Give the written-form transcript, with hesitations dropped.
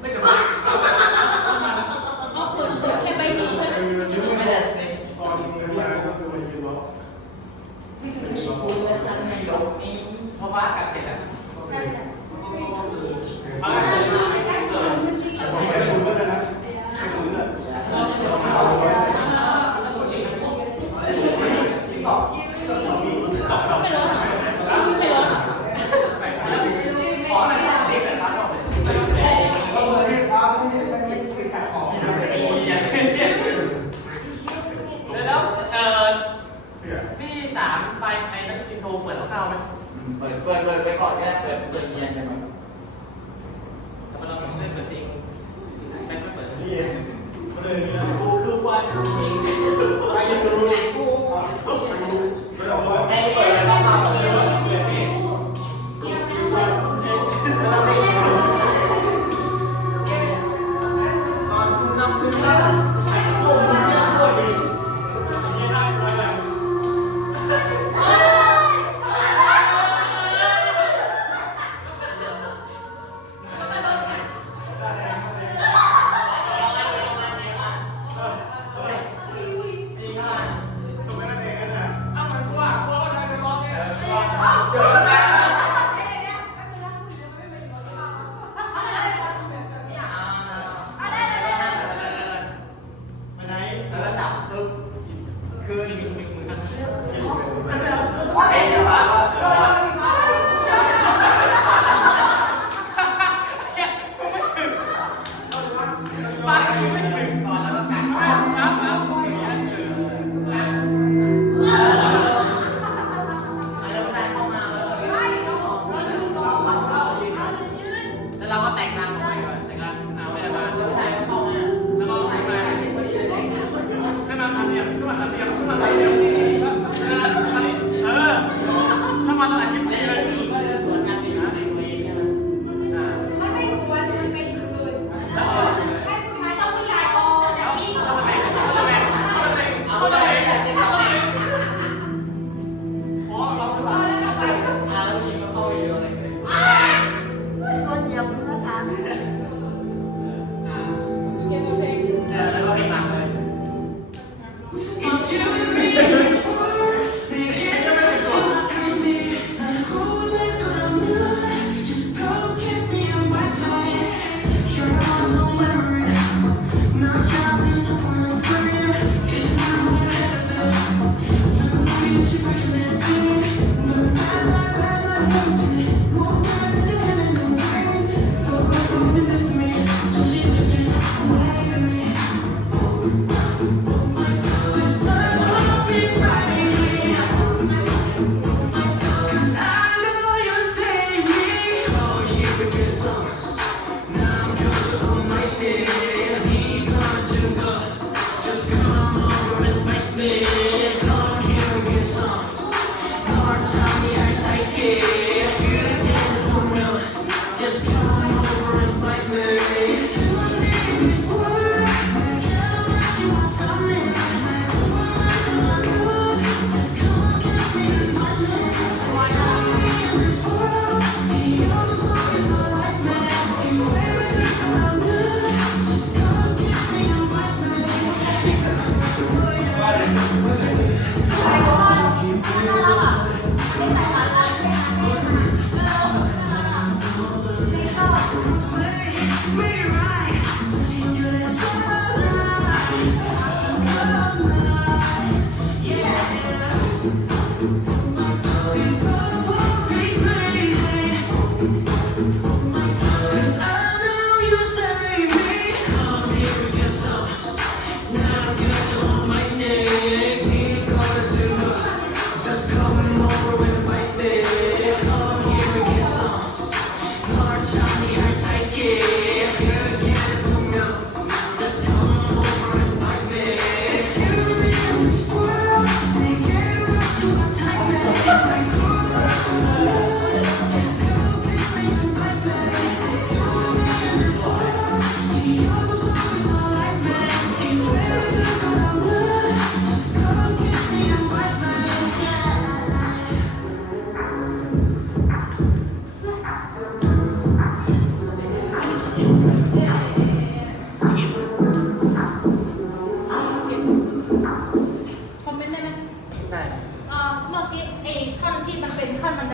ไม่จบเอาเปิดแค่ใบนี้ใช่ไหมไม่ได้เซ็งพอดีเงินมาก็คือมันยืนล็อกมีคุณและฉันในโลกนี้เพราะว่ากัดเสร็จแล้วใช่ใช่อะไรไม่ได้เกินไม่ถูกเลยนะไม่ถูกเลยไม่ร้อนหรอไม่ร้อนหรอขออะไรสักนิดนะครับเราเลยให้ฟ้าไม่ไปกัดออกแล้วพี่สามไปไอ้นักอินโทรเปิดเข้าไหมเปิดไปก่อนก็ได้เปิดเงียบไปก่อนแต่เราไม่เปิดเองไม่เปิดนี่เขาเลยนี่กูคือว่าจริงไปดูกูไม่ออกว่าไม่เปิดแล้วเข้าไปเลยพี่คือมีมือกันไม่ถึงก่อนแล้วก็กันแล้วเราก็แต่งงานแต่งงานเอาไปมาแล้วชายก็เข้ามาแล้วก็ขึ้นมาขึ้นมาทำเนียมขึ้นมาทำเนียมขึ้นมาทำเนียมถ้ามาตอนไหนที่ดีเลยก็เดินสวนกันไปนะในตัวเองใช่ไหมมันไม่สวนมันเป็นคืนแล้วให้ผู้ชายเจ้าผู้ชายโอ้แต่พี่เขาจะแบ่งเขาจะแบ่งเขาจะแบ่งเพราะเราแล้วก็ไปแล้วยิงก็เข้าไปเยอะเลยคนเดียวก็ทำแล้วก็เพลงหลังเลยไม่